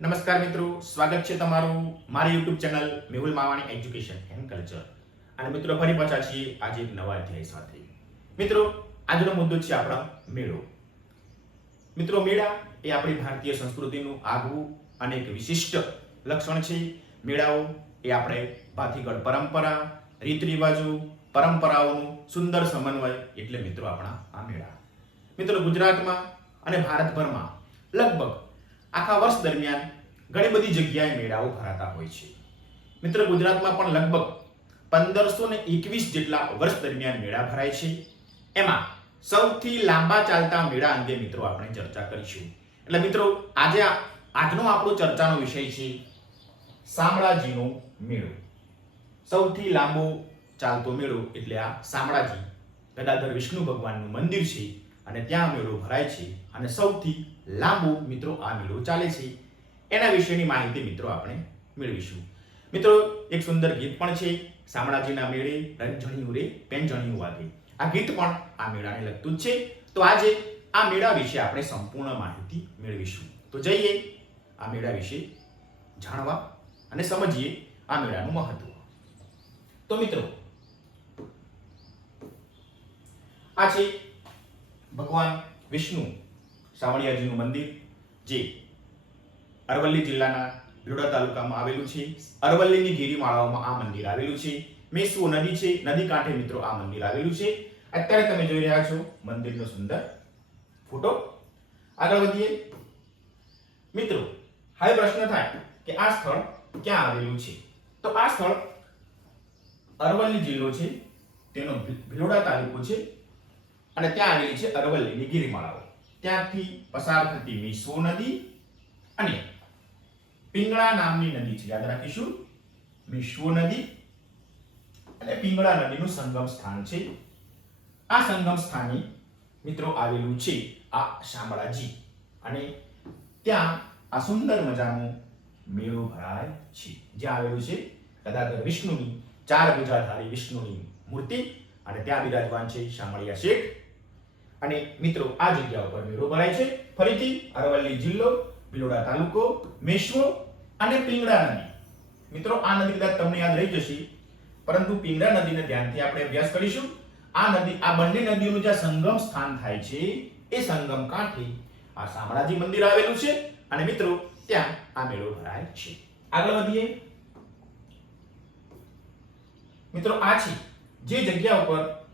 નમસ્કાર મિત્રો, સ્વાગત છે તમારું મારી YouTube channel Mehul Mavani education and culture અને મિત્રો, ફરી પાછા છીએ આજે એક નવા અધ્યાય સાથે. મિત્રો, આજનો મુદ્દો છે આપણા મેળો. મિત્રો, મેળા એ આપણી ભારતીય સંસ્કૃતિનું આગવું અને એક વિશિષ્ટ લક્ષણ છે. મેળાઓ એ આપણે ભાતીગળ પરંપરા રીત રિવાજો પરંપરાઓનું સુંદર સમન્વય એટલે મિત્રો આપણા આ મેળા. મિત્રો, ગુજરાતમાં અને ભારતભરમાં લગભગ આખા વર્ષ દરમિયાન ઘણી બધી જગ્યાએ મેળાઓ ભરાતા હોય છે. મિત્ર, ગુજરાતમાં પણ લગભગ પંદરસો ને એકવીસ જેટલા વર્ષ દરમિયાન મેળા ભરાય છે. એમાં સૌથી લાંબા ચાલતા મેળા અંગે મિત્રો આપણે ચર્ચા કરીશું. એટલે મિત્રો, આજે આજનો આપણો ચર્ચાનો વિષય છે શામળાજીનો મેળો. સૌથી લાંબો ચાલતો મેળો એટલે આ શામળાજી ગદાધર વિષ્ણુ ભગવાનનું મંદિર છે. અને ત્યાં મેળો ભરાય છે. અને સૌથી લાંબો મિત્રો આ મેળો ચાલે છે. એના વિશેની માહિતી મિત્રો આપણે મેળવીશું. મિત્રો, એક સુંદર ગીત પણ છે. શામળાજીના મેળે રંજણિયું રે પેંજણિયું વાગે. આ ગીત પણ આ મેળાને લગતું જ છે. તો આજે આ મેળા વિશે આપણે સંપૂર્ણ માહિતી મેળવીશું. તો જઈએ આ મેળા વિશે જાણવા અને સમજીએ આ મેળાનું મહત્વ. તો મિત્રો, આ છે ભગવાન વિષ્ણુ સાવળિયાજીનું મંદિર, જે અરવલ્લી જિલ્લાના ભીલોડા તાલુકામાં આવેલું છે. અરવલ્લીની ગિરિમાળાઓમાં આ મંદિર આવેલું છે. મેસુ નદી છે, નદી કાંઠે મિત્રો આ મંદિર આવેલું છે. અત્યારે તમે જોઈ રહ્યા છો મંદિરનો સુંદર ફોટો. આગળ વધીએ. મિત્રો, હવે પ્રશ્ન થાય કે આ સ્થળ ક્યાં આવેલું છે? તો આ સ્થળ અરવલ્લી જિલ્લો છે, તેનો ભિલોડા તાલુકો છે. અને ત્યાં આવેલી છે અરવલ્લીની ગિરિમાળાઓ. ત્યાંથી પસાર થતી મીસો નદી અને પિંગળા નામની નદી છે. યાદ રાખીશું. વિશ્વ નદી અને પિંગળા નદીનું સંગમ સ્થાન છે. આ સંગમ સ્થાને મિત્રો આવેલું છે આ શામળાજી. અને ત્યાં આ સુંદર મજાનો મેળો ભરાય છે. જ્યાં આવેલું છે કદાચ વિષ્ણુની ચાર ભુજાધારી વિષ્ણુની મૂર્તિ અને ત્યાં બિરાજમાન છે શામળિયા શેઠ. અને મિત્રો, આ જગ્યા ઉપર મેળો ભરાય છે. ફરીથી અરવલ્લી જિલ્લો, ભિલોડા તાલુકો, મેશ્વો અને પિંગડા નદી. મિત્રો, આ નદી કદાચ તમને યાદ રહી જશે, પરંતુ પિંગડા નદીને ધ્યાનથી આપણે અભ્યાસ કરીશું. આ નદી, આ બંને નદીઓનું જ્યાં સંગમ સ્થાન થાય છે, એ સંગમ કાંઠે આ શામળાજી મંદિર આવેલું છે. અને મિત્રો, ત્યાં આ મેળો ભરાય છે. આગળ વધીએ. મિત્રો, આ છે જે જગ્યા ઉપર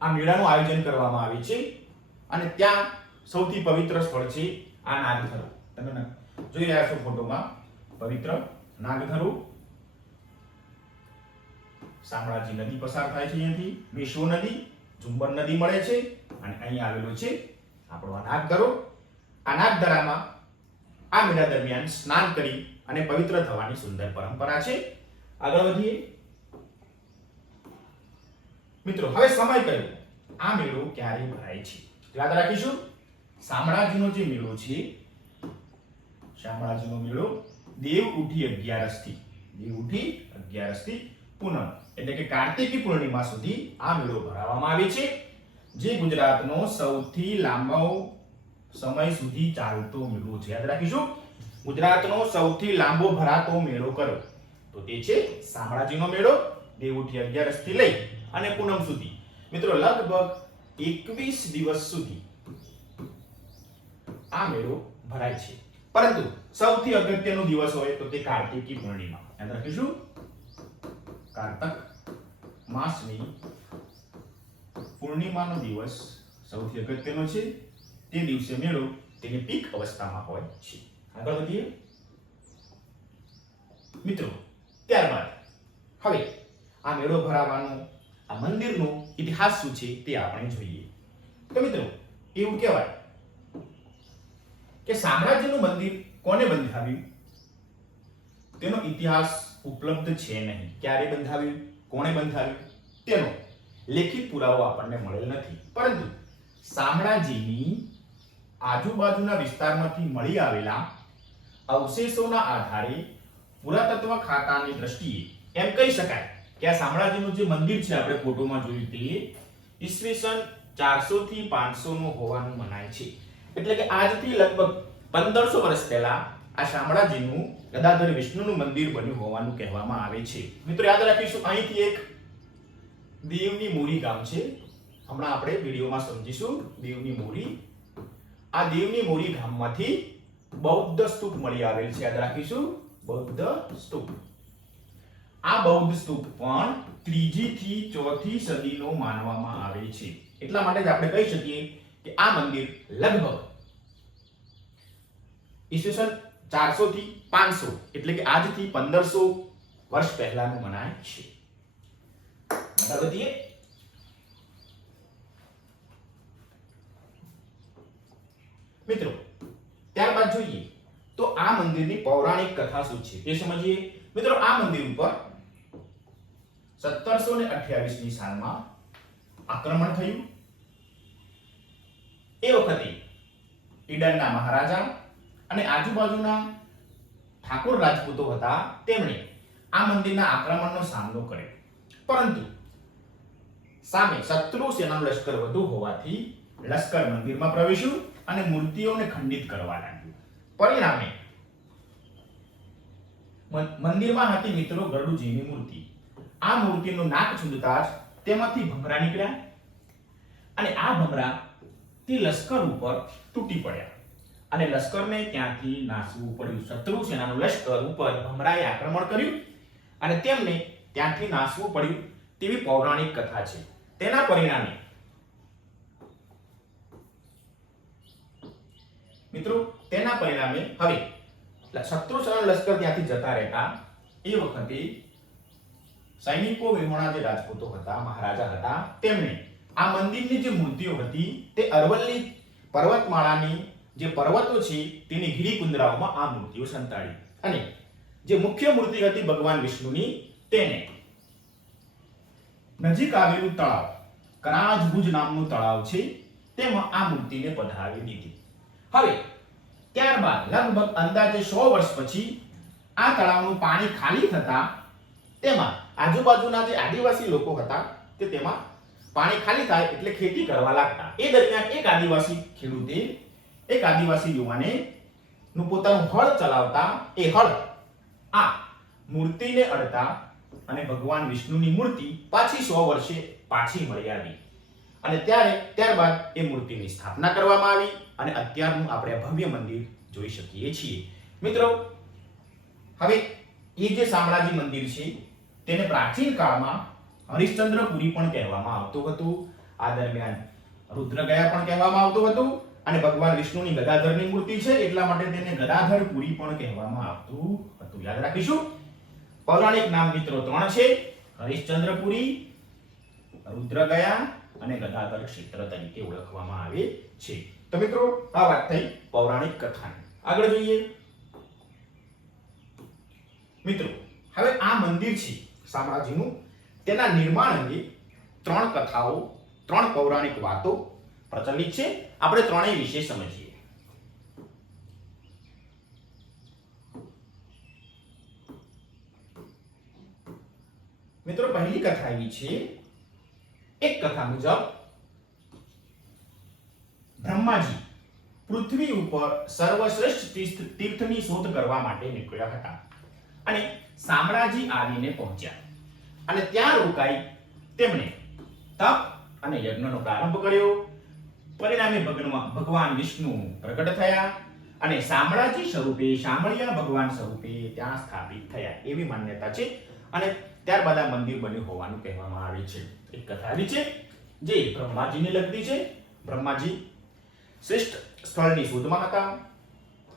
આ મેળાનું આયોજન કરવામાં આવે છે અને ત્યાં સૌથી પવિત્ર સ્થળ છે આ નાગધરો. તમે જોઈ રહ્યા છો ફોટોમાં પવિત્ર નાગધરો. શામળાજી નદી પસાર થાય છે અહીંયાથી. વિશ્વ નદી, ઝુંબર નદી મળે છે અને અહીં આવેલો છે આપણો આ નાગધરો. આ નાગધરામાં આ મેળા દરમિયાન સ્નાન કરી અને પવિત્ર થવાની સુંદર પરંપરા છે. આગળ વધીએ. મિત્રો, હવે સમય કયો? આ મેળો ક્યારે ભરાય છે. યાદ રાખીશું, શામળાજીનો જે મેળો છે, શામળાજીનો મેળો દેવ ઉઠી અગિયારસથી દેવ ઉઠી અગિયારસથી પૂનમ, એટલે કે કાર્તિકી પૂર્ણિમા સુધી આ મેળો ભરાવામાં આવે છે, જે ગુજરાતનો સૌથી લાંબો સમય સુધી ચાલતો મેળો છે. યાદ રાખીશું, ગુજરાતનો સૌથી લાંબો ભરાતો મેળો કરો તો તે છે શામળાજીનો મેળો દેવઉઠી અગિયારસથી લઈ અને પૂનમ સુધી. મિત્રો, લગભગ એકવીસ દિવસ સુધી આ મેળો ભરાય છે. પરંતુ સૌથી અગત્યનો દિવસ હોય તો તે કાર્તિકી પૂર્ણિમા. યાદ રાખીશું? કારતક માસની પૂર્ણિમાનો દિવસ સૌથી અગત્યનો છે. તે દિવસે મેળો તેની પીક અવસ્થામાં હોય છે. આગળ વધીએ. મિત્રો, ત્યારબાદ. હવે આ મેળો ભરાવાનો આ મંદિરનો ઇતિહાસ શું છે તે આપણે જોઈએ. તો મિત્રો, એવું કહેવાય કે સામ્રાજ્યનું મંદિર કોને બંધાવ્યું? તેનો ઇતિહાસ ઉપલબ્ધ છે નહીં. ક્યારે બંધાવ્યું? કોણે બંધાવ્યું? તેનો લેખિત પુરાવો આપણને મળેલ નથી. પરંતુ શામળાજીની આજુબાજુના વિસ્તારમાંથી મળી આવેલા અવશેષોના આધારે પુરાતત્વ ખાતાની દ્રષ્ટિએ એમ કહી શકાય કે આ શામળાજીનું જે મંદિર છે આપણે ફોટોમાં જોયું તે ઈસવીસન ચારસો થી પાંચસો નું હોવાનું મનાય છે. એટલે કે આજથી લગભગ પંદરસો વર્ષ પહેલા આ શામળાજીનું ગદાધર વિષ્ણુનું મંદિર બન્યું હોવાનું કહેવામાં આવે છે. મિત્રો યાદ રાખીશું, અહીંથી એક દેવની મોરી ગામ છે. હમણાં આપણે વિડીયોમાં સમજીશું, દેવની મોરી. આ દેવની મોરી ગામમાંથી બૌદ્ધ સ્તૂપ મળી આવેલ છે, યાદ રાખીશું. બૌદ્ધ સ્તૂપ. આ બૌદ્ધ સ્તૂપ પણ ત્રીજી થી ચોથી સદીનો માનવામાં આવે છે. એટલા માટે જ આપણે કહી શકીએ કે આ મંદિર લગભગ ઈસવીસન ચારસો થી પાંચસો એટલે કે આજથી પંદરસો વર્ષ પહેલાનું મનાય છે. આગળ મિત્રો, ત્યારબાદ જોઈએ તો આ મંદિરની પૌરાણિક કથા શું છે? તે સમજીએ. મિત્રો, આ મંદિર ઉપર સત્તરસો ને અઠ્યાવીસની સાલમાં આક્રમણ થયું. એ વખતે ઈડનના મહારાજા અને આજુબાજુના ઠાકોર રાજપૂતો હતા તેમણે આ મંદિરના આક્રમણનો સામનો કર્યો. પરંતુ સામે શત્રુ સેનાનું લશ્કર વધુ હોવાથી લશ્કર મંદિરમાં પ્રવેશ્યું અને મૂર્તિઓને ખંડિત કરવા લાગ્યું. પરિણામે મંદિરમાં હતી મિત્રો ગરુડજીની મૂર્તિ. આ મૂર્તિનું નાક છૂંદતા જ તેમાંથી ભમરા નીકળ્યા અને આ ભમરા તે લશ્કર ઉપર તૂટી પડ્યા. અને લશ્કરને ત્યાંથી નાસવું પડ્યું. શત્રુ સેનાનું લશ્કર ઉપર ભમરાએ આક્રમણ કર્યું અને તેમને ત્યાંથી નાસવું પડ્યું તેવી પૌરાણિક કથા છે. તેના પરિણામે મિત્રો, તેના પરિણામે હવે શત્રુ સેનાનું લશ્કર ત્યાંથી જતા રહેતા એ વખતે સૈનિકો વિહોણા જે રાજપૂતો હતા, મહારાજા હતા, તેમણે આ મંદિરની જે મૂર્તિઓ હતી, તે અરવલ્લી પર્વતમાળાની જે પર્વતો છે, તેની ગીરી કુંદરાઓમાં આ મૂર્તિઓ સંતાડી. અને જે મુખ્ય મૂર્તિ હતી ભગવાન વિષ્ણુની, તેને નજીક આવેલું તળાવ કરાજભુજ નામનું તળાવ છે, તેમાં આ મૂર્તિને પધરાવી દીધી. હવે, ત્યારબાદ, લગભગ અંદાજે સો વર્ષ પછી આ તળાવનું પાણી ખાલી થતા તેમાં આજુબાજુના જે આદિવાસી લોકો હતા તે તેમાં પાણી ખાલી થાય એટલે ખેતી કરવા લાગતા. એ દરમિયાન એક આદિવાસી ખેડૂતે, એક આદિવાસી યુવાને નું પોતાનું હળ ચલાવતા, એ હળ આ મૂર્તિને અડતા અને ભગવાન વિષ્ણુની મૂર્તિ પાછી સો વર્ષે પાછી મળી આવી. અને ત્યારે, ત્યારબાદ એ મૂર્તિની સ્થાપના કરવામાં આવી અને અત્યારનું આપણે ભવ્ય મંદિર જોઈ શકીએ છીએ. મિત્રો, હવે એ જે શામળાજી મંદિર છે તેને પ્રાચીન કાળમાં હરિશ્ચંદ્રપુરી પણ કહેવામાં આવતું હતું. આ દરમિયાન રુદ્રગયા પણ કહેવામાં આવતું હતું અને ભગવાન વિષ્ણુની ગદાધરની મૂર્તિ છે, એટલા માટે તેને ગદાધરપુરી પણ કહેવામાં આવતું હતું. યાદ રાખીશું? પૌરાણિક નામ મિત્રો ત્રણ છે હરિશ્ચંદ્રપુરી રુદ્રગયા અને ગદાધર ક્ષેત્ર તરીકે ઓળખવામાં આવે છે. તો મિત્રો, આ વાત થઈ પૌરાણિક કથાની. આગળ જોઈએ. મિત્રો, હવે આ મંદિર છે. શામળાજીનું તેના નિર્માણ અંગે ત્રણ કથાઓ, ત્રણ પૌરાણિક વાતો પ્રચલિત છે. આપણે ત્રણેય વિશે સમજીએ. મિત્રો, પહેલી કથા એવી છે. એક કથા મુજબ, બ્રહ્માજી પૃથ્વી ઉપર સર્વશ્રેષ્ઠ તીર્થ- તીર્થની શોધ કરવા માટે નીકળ્યા હતા અને શામળાજી આવીને પહોંચ્યા. અને ત્યાં રોકાઈ તેમણે તપ અને યજ્ઞનો પ્રારંભ કર્યો. પરિણામે ભગવાન વિષ્ણુ પ્રગટ થયા અને શામળાજી સ્વરૂપે શામળિયા ભગવાન સ્વરૂપે ત્યાં સ્થાપિત થયા એવી માન્યતા છે અને ત્યારબાદ આ મંદિર બન્યું હોવાનું કહેવામાં આવે છે. એક કથા આવી છે જે બ્રહ્માજીને લગતી છે. બ્રહ્માજી શ્રેષ્ઠ સ્થળની શોધમાં હતા.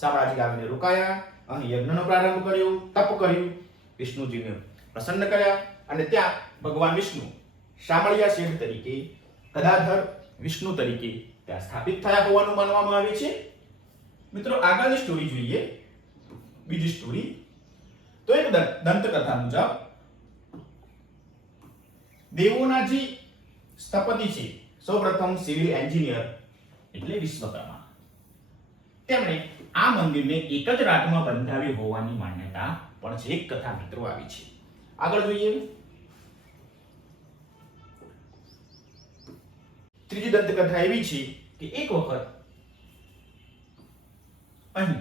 શામળાજી આવીને રોકાયા અહીં યજ્ઞનો પ્રારંભ કર્યો, તપ કર્યું. વિષ્ણુજીને પ્રસન્ન કર્યા અને ત્યાં ભગવાન વિષ્ણુ શામળિયા શેઠ તરીકે કદાધર વિષ્ણુ તરીકે ત્યાં સ્થાપિત થયા હોવાનું માનવામાં આવે છે. મિત્રો, આગળની સ્ટોરી જોઈએ. બીજી સ્ટોરી તો એક દંતકથા મુજબ દેવોના જે સ્થપતિ છે, સૌપ્રથમ સિવિલ એન્જિનિયર એટલે વિશ્વકર્મા. તેમણે આ મંદિરને એક જ રાતમાં બંધાવ્યું હોવાની માન્યતા પણ છે. એક કથા મિત્રો આવી છે. આગળ જોઈએ. ત્રીજી દંતકથા એવી છે કે એક વખત અહીં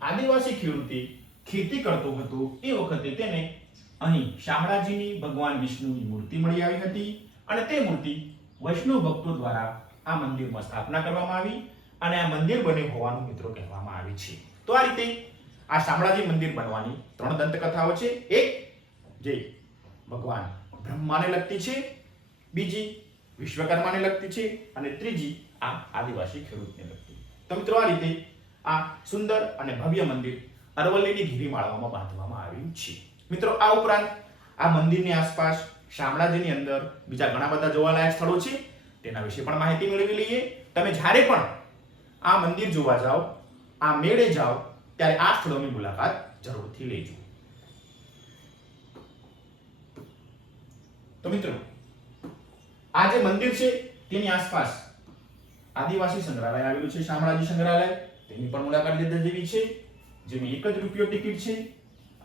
આદિવાસી ખેડૂતે ખેતી કરતો હતો. એ વખતે તેને અહીં શામળાજીની ભગવાન વિષ્ણુની મૂર્તિ મળી આવી હતી અને તે મૂર્તિ વૈષ્ણવ ભક્તો દ્વારા આ મંદિરમાં સ્થાપના કરવામાં આવી અને આ મંદિર બન્યું હોવાનું મિત્રો કહેવામાં આવે છે. તો આ રીતે આ શામળાજી મંદિર બનવાની ત્રણ દંતકથાઓ છે. એક જે ભગવાન. બ્રહ્માને લગતી છે, બીજી વિશ્વકર્માને લગતી છે અને ત્રીજી આ આદિવાસી ખેડૂતને લગતી. તો મિત્રો આ રીતે આ સુંદર અને ભવ્ય મંદિર અરવલ્લીની ગિરિમાળામાં બાંધવામાં આવ્યું છે. મિત્રો આ ઉપરાંત આ મંદિરની આસપાસ શામળાજીની અંદર બીજા ઘણા બધા જોવાલાયક સ્થળો છે. તેના વિશે પણ માહિતી મેળવી લઈએ. તમે જ્યારે પણ આ મંદિર જોવા જાઓ, આ મેળે જાઓ, ત્યારે આ સ્થળોની મુલાકાત જરૂરથી લેજો. તો મિત્રો, આ જે મંદિર છે, તેની આસપાસ આદિવાસી સંગ્રહાલય આવેલું છે, શામળાજી સંગ્રહાલય. તેની પણ મુલાકાત લીધા જેવી છે. જેની એક જ રૂપિયો ટિકિટ છે.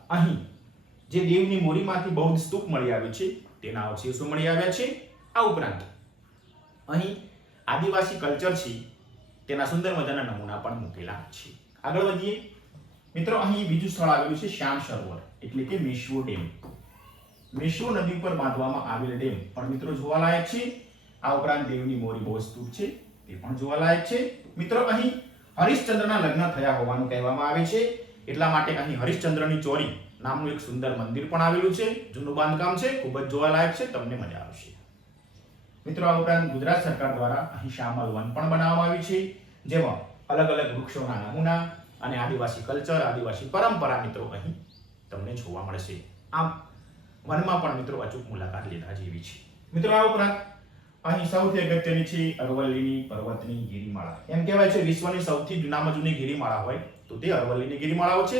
અહીં જે દેવની મોરીમાંથી બૌદ્ધ સ્તૂપ મળી આવ્યું છે, તેના અવશેષો મળી આવ્યા છે. આ ઉપરાંત અહીં આદિવાસી કલ્ચર છે, તેના સુંદર મજાના નમૂના પણ મૂકેલા છે. આગળ વધીએ. મિત્રો, અહીં બીજું સ્થળ આવેલું છે શ્યામ સરોવર, એટલે કે મેશ્વો ડેમ. મેશ્વો નદી પર બાંધવામાં આવેલ ડેમ. પણ મિત્રો જોવાલાયક છે, આ ઉપરાંત દેવની મોરી બહુ સ્તૂપ છે, તે પણ જોવાલાયક છે. મિત્રો, અહીં હરિશ્ચંદ્રના લગ્ન થયા હોવાનું કહેવામાં આવે છે. એટલા માટે અહીં હરિશ્ચંદ્રની ચોરી નામનું એક સુંદર મંદિર પણ આવેલું છે. જૂનું બાંધકામ છે, ખૂબ જ જોવાલાયક છે, તમને મજા આવશે. મિત્રો, આ ઉપરાંત ગુજરાત સરકાર દ્વારા અહીં શ્યામલ વન પણ બનાવવામાં આવ્યું છે, જેમાં અલગ અલગ વૃક્ષોના નમૂના અને આદિવાસી કલ્ચર, આદિવાસી પરંપરા મિત્રો અહીં તમને જોવા મળશે. આમ વનમાં પણ મિત્રો અચૂક મુલાકાત લેતા જેવી છે. મિત્રો, આ ઉપરાંત અહીં સૌથી અગત્યની છે અરવલ્લીની પર્વતની ગિરિમાળા. એમ કહેવાય છે, વિશ્વની સૌથી જૂનામાં જૂની ગિરિમાળા હોય તો તે અરવલ્લીની ગિરિમાળાઓ છે.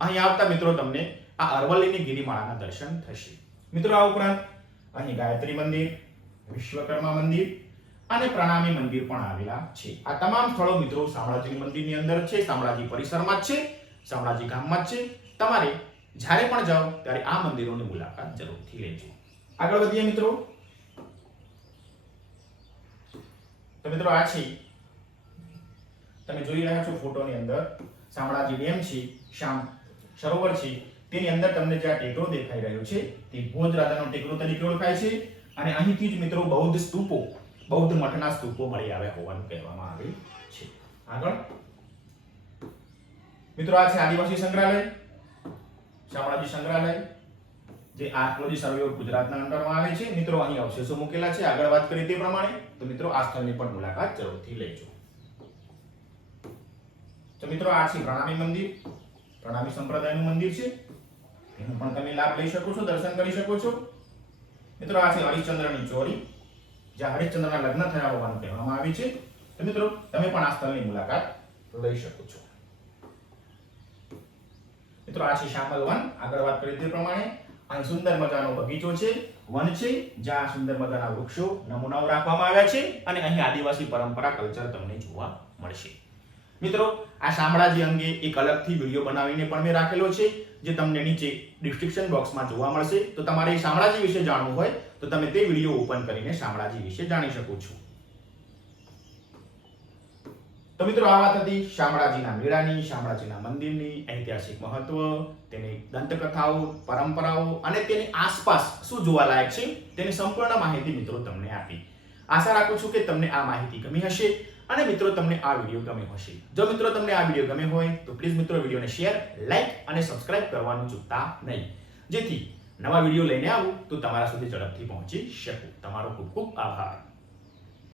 અહીં આવતા મિત્રો તમને આ અરવલ્લીની ગિરિમાળાના દર્શન થશે. મિત્રો, આ ઉપરાંત અહીં ગાયત્રી મંદિર, વિશ્વકર્મા મંદિર અને પ્રણામી મંદિર પણ આવેલા છે. આ તમામ સ્થળો મિત્રો, શામળાજી મંદિરની અંદર છે, શામળાજી પરિસરમાં જ છે, શામળાજી ગામમાં જ છે. તમારે જ્યારે પણ જાઓ, ત્યારે આ મંદિરોની મુલાકાત જરૂરથી લેજો. આગળ વધીએ મિત્રો. તો મિત્રો આ છે. તમે જોઈ રહ્યા છો ફોટોની અંદર શામળાજી ડેમ છે શામ સરોવર છે. તેની અંદર તમને જે આ ટેકરો દેખાઈ રહ્યો છે, તે ભોજ રાજાનો ટેકરો તરીકે ઓળખાય છે. અને અહીંથી જ મિત્રો બૌદ્ધ સ્તૂપો, બૌદ્ધ મઠના સ્તૂપો મળી આવ્યા હોવાનું કહેવામાં આવે છે. આગળ. મિત્રો આ છે આદિવાસી સંગ્રહાલય. શામળાજી સંગ્રહાલય, જે આર્કોલોજી સર્વે ઓફ ગુજરાતના અંડરમાં આવે છે. મિત્રો, અહીં અવશેષો મૂકેલા છે. આગળ વાત કરી તે પ્રમાણે. તો મિત્રો, આ સ્થળની પણ મુલાકાત જરૂરથી લેજો. તો મિત્રો, આ છે પ્રણામી મંદિર. પ્રણામી સંપ્રદાયનું મંદિર છે. એનો પણ તમે લાભ લઈ શકો છો, દર્શન કરી શકો છો. મિત્રો, આ છે હરિશ્ચંદ્રની ચોરી, જ્યાં હરિશ્ચંદ્રના લગ્ન થયા હોવાનું કહેવામાં આવે છે. તો મિત્રો, તમે પણ આ સ્થળની મુલાકાત લઈ શકો છો. મિત્રો, આ છે શામલ વન. આગળ વાત કરી તે પ્રમાણે. આ સુંદર મજાનો બગીચો છે, વન છે, જ્યાં સુંદર મજાના વૃક્ષો નમૂનાઓ રાખવામાં આવ્યા છે અને અહીં આદિવાસી પરંપરા, કલ્ચર તમને જોવા મળશે. મિત્રો, આ શામળાજી અંગે એક અલગથી વીડિયો બનાવીને પણ મેં રાખેલો છે, જે તમને નીચે ડિસ્ક્રિપ્શન બોક્સમાં જોવા મળશે. તો તમારે શામળાજી વિશે જાણવું હોય, તો તમે તે વીડિયો ઓપન કરીને શામળાજી વિશે જાણી શકો છો. તો મિત્રો, આ વાત હતી શામળાજીના મેળાની, શામળાજીના મંદિરની ઐતિહાસિક મહત્વ, તેની દંતકથાઓ, પરંપરાઓ અને તેની આસપાસ શું જોવાલાયક છે તેની સંપૂર્ણ માહિતી મિત્રો તમને આપી. આશા રાખું છું કે તમને આ માહિતી ગમી હશે અને મિત્રો, તમને આ વીડિયો ગમ્યો હશે. જો મિત્રો, તમને આ વીડિયો ગમ્યો હોય, તો પ્લીઝ મિત્રો વિડીયોને શેર, લાઈક અને સબસ્ક્રાઇબ કરવાનું ચૂકતા નહીં. જેથી નવા વીડિયો લઈને આવું, તો તમારા સુધી ઝડપથી પહોંચી શકું. તમારો ખૂબ ખૂબ આભાર.